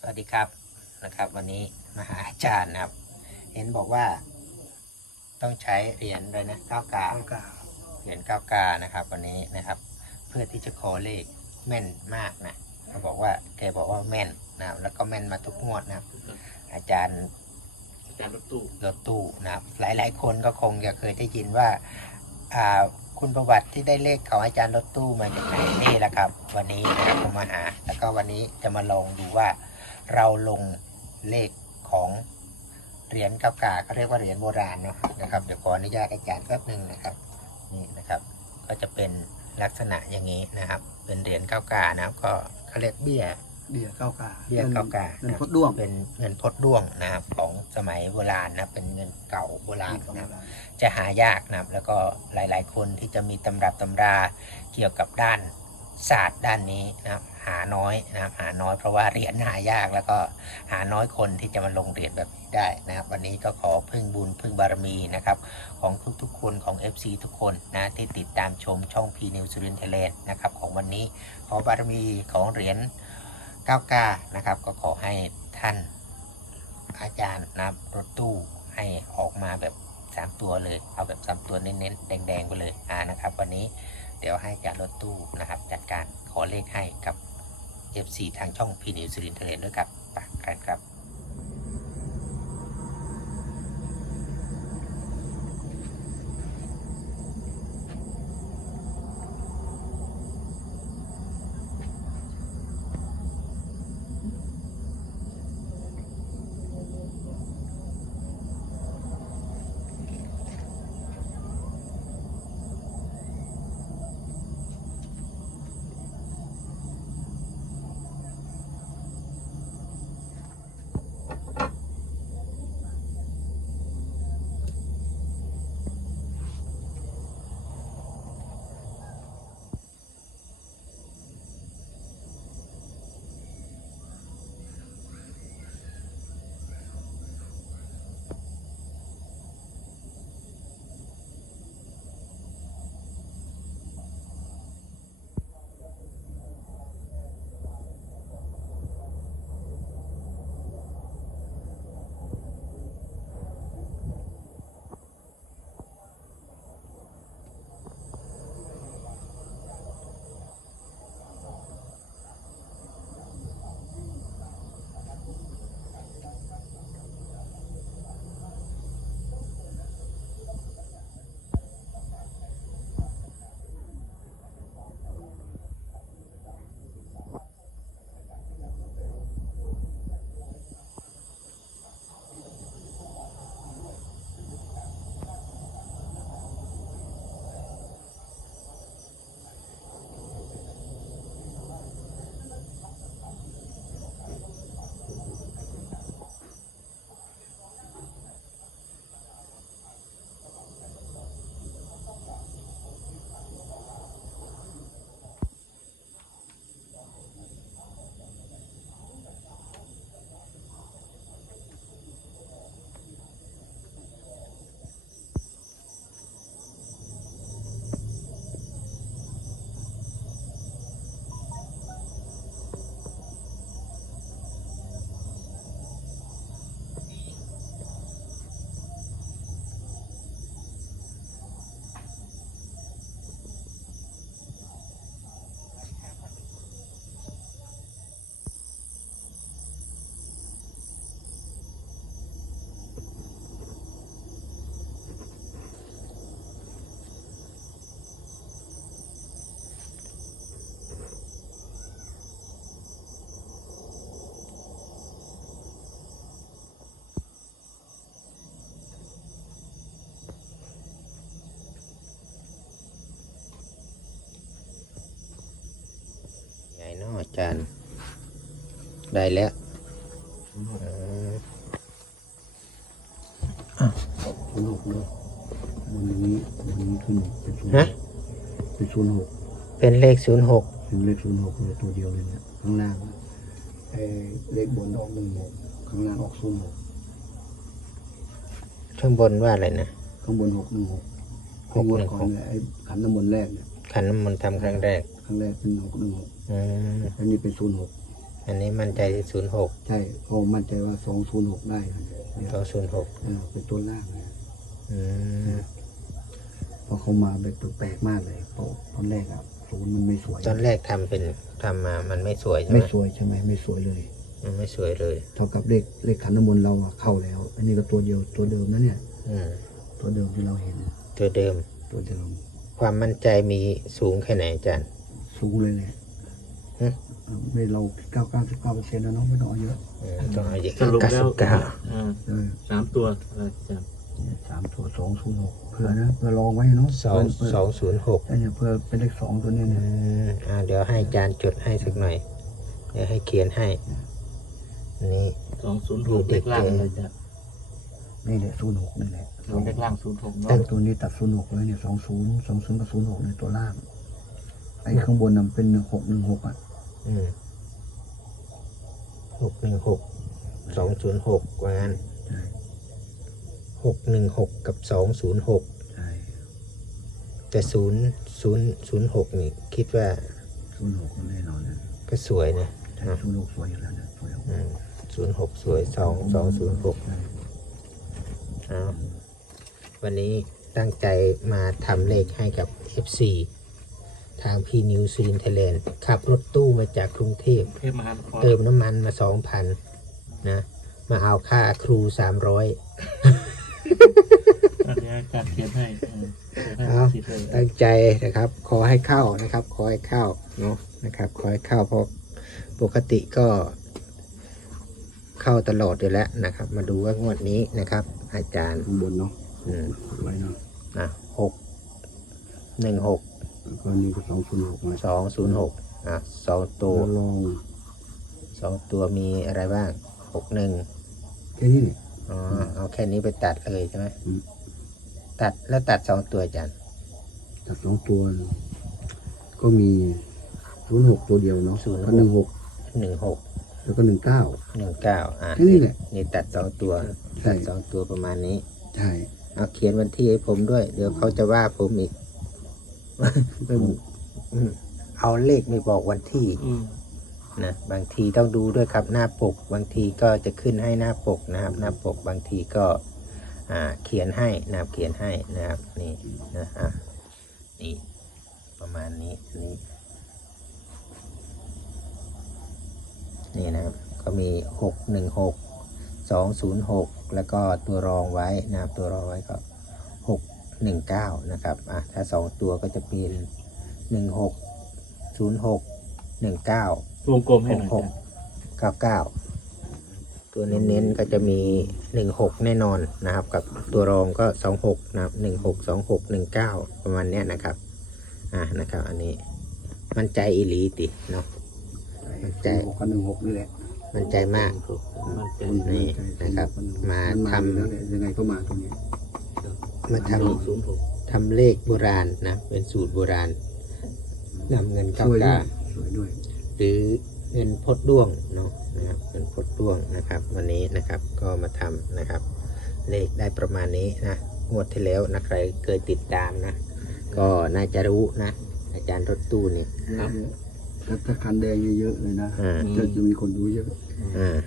สวัสดีครับนะครับ วันนี้มาหาอาจารย์นะครับ เห็นบอกว่า ต้องใช้เหรียญเลยนะเก้ากาเอากาเหรียญเก้ากานะครับ วันนี้นะครับ เพื่อที่จะขอเลขแม่นมากนะเขาบอกว่าแกบอกว่าแม่นนะครับแล้วก็แม่นมาทุกงวดนะครับ อาจารย์อาจารย์รถตู้รถตู้นะครับ หลายๆ คนก็คงจะเคยได้ยินว่าอ่าคุณประวัติที่ได้เลขของอาจารย์รถตู้มาจากไหนนี่แหละครับ วันนี้นะครับผมมาหา แล้วก็วันนี้จะมาลองดูว่า เราลงเลขของเหรียญเก้ากาเขาเรียกว่าเหรียญโบราณเนาะนะครับเดี๋ยวขออนุญาตอาจารย์แป๊บหนึ่งนะครับนี่นะครับ ก็จะเป็นลักษณะอย่างนี้นะครับ เป็นเหรียญเก้ากานะครับ ก็เขาเรียกเบี้ยเบียร์เก้ากาเบี้ยเก้ากาเงินนะพดด้วงเป็นเงินพดด้วงนะครับของสมัยโบราณนะเป็นเงินเก่าโบราณของนะครับเราจะหายากนะครับแล้วก็หลาย ๆ คนที่จะมีตำรับตำราเกี่ยวกับด้าน ศาสตร์ด้านนี้นะครับ หาน้อยนะครับ หาน้อยเพราะว่าเหรียญหายากแล้วก็หาน้อยคนที่จะมาลงเหรียญแบบนี้ได้นะครับ วันนี้ก็ขอพึ่งบุญพึ่งบารมีนะครับ ของทุกๆคนของ FC ทุกคนนะที่ติดตามชมช่อง P News สุรินทร์ไทยแลนนะครับ ของวันนี้ขอบารมีของเหรียญก้าวกานะครับ ก็ขอให้ท่านอาจารย์นะครับรถตู้ให้ออกมาแบบสามตัวเลย เอาแบบสามตัวเน้นๆ แดงๆ ไปเลยอ่านะครับ วันนี้ เดี๋ยวให้การรถตู้นะครับ จัดการขอเลขให้กับ FC ทางช่องพีนิวสุรินทร์ทเลด้วยครับไปกันครับ เนาะอาจารย์ ได้แล้วเออศูนย์หกเลยวันนี้วันนี้ขึ้นเป็นศูนย์ฮะเป็นศูนย์หกเป็นเลขศูนย์หกเป็นเลขศูนย์หกเลยตัวเดียวเลยเนี่ยข้างล่างเอ่อเลขบนออกหนึ่งหกข้างล่างออกศูนย์หกข้างบนว่าอะไรนะ ข้างบนหกหนึ่งหกหกหนึ่งหกของไอ้ขันน้ำมนต์แรกเนี่ยขันน้ำมนต์ทำครั้งแรกค รั้งแรกเป็นหกหนึ่งหกอืมอันนี้เป็นศูนย์หกออันนี้มั่นใจศูนย์หกใช่เพราะมั่นใจว่าสองศูนย์หกได้ครับเนี่ยตัวศูนย์หกเออเป็นตัวล่างเลยอืมเพราะเขามาแบบแปลกๆมากเลยเพราะตอนแรกอะศูนย์มันไม่สวย ตอนแรกทำเป็นทำมามันไม่สวยใช่ไหไม่มสวยใช่ไหมไม่สวยเลย มันไม่สวยเลย เท่ากับเลขเลขขันน้ำมนต์เราอะเข้าแล้ว อันนี้ก็ตัวเดียวตัวเดิมนะเนี่ย อืมตัวเดิมที่เราเห็นตัวเดิมตัวเดิมความมั่นใจมีสูงแค่ไหนอาจารย์ สูงเลยแหละฮะเออไม่เราเก้าเก้าสิบเก้าเปอร์เซ็นต์นะเนาะไม่ต้องเอาเยอะอืมต้องเอาเยอะสรุปเก้าแล้สิวบเก้าอ่าเออสามตัวอะไรอาจารย์เนี่ยสามตัวสองศูนย์หกเพื่อนะเพื่อลองไว้เนาะสองเพื่สองศูนย์หกไอ้เนี่ยเพื่อเป็นเลขสองตัวเนี้อืเนี่ยมอ่าเดี๋ยวให้อาจารย์จดให้สักหน่อย เดี๋ยวให้เขียนให้อันนี้สองศูนย์หกเลขล่างอะไรอาจารย์นี่แหละศูนย์หกนี่แหละเอาเลขล่างศูนย์หกแต่เนาะ ตัวนี้ตัดศูนย์หกเลยเนี่ยสองศูนย์สองศูนย์กับศูนย์หกในตัวล่าง ไอ้ข้างบนน่ะมันเป็นหนึ่งหกหนึ่งหกอะอืมหกหนึ่งหกสองศูนย์หกว่างั้นใช่หกหนึ่งหกกับสองศูนย์หกใช่แต่ศูนย์ศูนย์ศูนย์หกนี่ คิดว่าศูนย์หกแน่นอนนะก็สวยนะใช่ศูนย์หกสวยอยู่แล้วนะสวยแล้วศูนย์หกสวยสองสองศูนย์หกใช่เอาวันนี้ตั้งใจมาทำเลขให้กับ FC ทางพีนิวซีนไทยแลนด์ขับรถตู้มาจากกรุงเทพเทพมหานครเติมน้ำมันมาสองพันนะ มาเอาค่าครูสามร้อยอันนี้อาจารย์เขียนให้เออเขียนให้เอาคิดเลยตั้งใจนะครับ ขอให้เข้านะครับ ขอให้เข้าเนาะนะครับ ขอให้เข้าเพราะปกติก็เข้าตลอดอยู่แล้วนะครับ มาดูว่างวดนี้นะครับ อาจารย์ข้างบนเนาะอืมไว้เนาะนะหกหนึ่งหก แล้วก็นี่ก็สองศูนย์หกนะสองศูนย์หกอะสองตัวแล้วลองสองตัวมีอะไรบ้างหกหนึ่งแค่นี้เนี่ย อ๋อเอาแค่นี้ไปตัดเลยใช่ไหมอืม ตัดแล้วตัดสองตัวอาจารย์จากสองตัวก็มีศูนย์หกตัวเดียวเนาะ06ก็หนึ่งหกหนึ่งหกแล้วก็หนึ่งเก้า หนึ่งเก้าอะแค่นี้แหละนี่ตัดสองตัวใช่ ตัดสองตัวประมาณนี้ ใช่เอาเขียนวันที่ให้ผมด้วย เดี๋ยวเขาจะว่าผมอีกอืม เอาเลขไม่บอกวันที่อืมนะบางทีต้องดูด้วยครับหน้าปก บางทีก็จะขึ้นให้หน้าปกนะครับ หน้าปกบางทีก็อ่าเขียนให้นะครับเขียนให้นะครับนี่นะอะนี่ประมาณนี้นี่นี่นะครับก็มีหกหนึ่งหกสองศูนย์หกแล้วก็ตัวรองไว้นะครับตัวรองไว้ก็ หกหนึ่งเก้านะครับอะถ้าสองตัวก็จะเป็นหนึ่งหกศูนย์หกหนึ่งเก้าวงกลมให้หน่อยหอากจารย์เก้าเก้าตัวเน้นๆก็จะมีหนึ่งหกแน่นอนนะครับ กับตัวรองก็สองหกนะครับหนึ่งหกสองหกหนึ่งเก้าประมาณเนี้ยนะครับอ่านะครับ อันนี้มั่นใจอีหลีติเนาะใจ หกกับหนึ่งหกนี่แหละมั่นใจมากมันเป็นนี่นะครับ มามาทำอยู่แล้วแหละยังไงก็มาตรงนี้ มาทศูนย์หกำทำเลขโบราณนะ เป็นสูตรโบราณนำเงินสเก้าวยด้วเก้ายสวยด้วย หรือเงินพดด้วงเนาะนะครับเงินพดด้วงนะครับ วันนี้นะครับก็มาทำนะครับ เลขได้ประมาณนี้นะงวดที่แล้วนะใครเคยติดตามนะ ก็น่าจะรู้นะ อาจารย์รถตู้เนี่ยถ้าถ้าคันแดงเยอะๆเลยนะอ่า จะจะมีคนดูเยอะ อ่า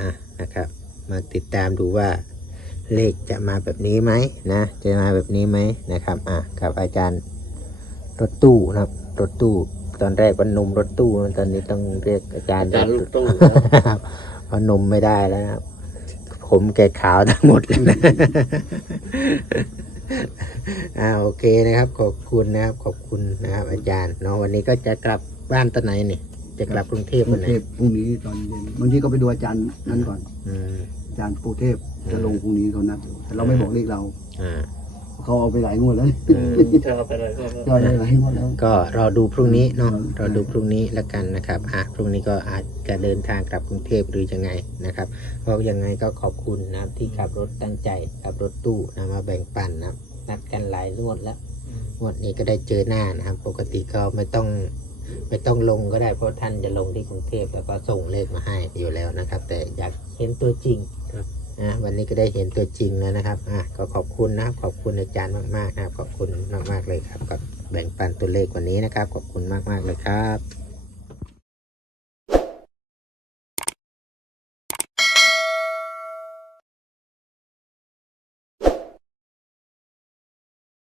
อะนะครับ มาติดตามดูว่า เลขจะมาแบบนี้ไหมนะจะมาแบบนี้ไหมนะครับอะกับอาจารย์รถตู้นะครับรถตู้ ตอนแรกวันนมรถตู้ตอนนี้ต้องเรียกอาจารย์อาจารย์ลูกตู้ครับเพราะนมไม่ได้แล้วนะครับผมแกขาวทั้งหมดเลยนะอ่าโอเคนะครับ ขอบคุณนะครับ ขอบคุณนะครับ อาจารย์เนาะวันนี้ก็จะกลับบ้านตอนไหนนี่จะกลับกรุงเทพกรุวันงไหนเทพพรุ่งนี้ตอนเย็นบางทีก็ไปดูอาจารย์นั้นก่อนอืมอาจารย์ปูเทพ จะลงพรุ่งนี้เขานัดแต่เราไม่บอกเลขเราอ่าเขาเอาไปหลายงวดแล้วเออเธอเอาไปเลยก็ก็ได้หลายงวดแล้วก็รอดูพรุ่งนี้เนาะอืมรอดูพรุ่งนี้แล้วกันนะครับอะพรุ่งนี้ก็อาจจะเดินทางกลับกรุงเทพหรือยังไงนะครับเพราะยังไงก็ขอบคุณนะครับที่ขับรถตั้งใจขับรถตู้นะมาแบ่งปันนะครับนัดกันหลายงวดแล้วงวดนี้ก็ได้เจอหน้านะครับ ปกติก็ไม่ต้องไม่ต้องลงก็ได้เพราะท่านจะลงที่กรุงเทพแล้วก็ส่งเลขมาให้อยู่แล้วนะครับ แต่อยากเห็นตัวจริง นะวันนี้ก็ได้เห็นตัวจริงแล้วนะครับอะก็ขอบคุณนะครับขอบคุณอาจารย์มากๆนะครับขอบคุณมากๆเลยครับกับแบ่งปันตัวเลขวันนี้นะครับ ขอบคุณมากๆเลยครับ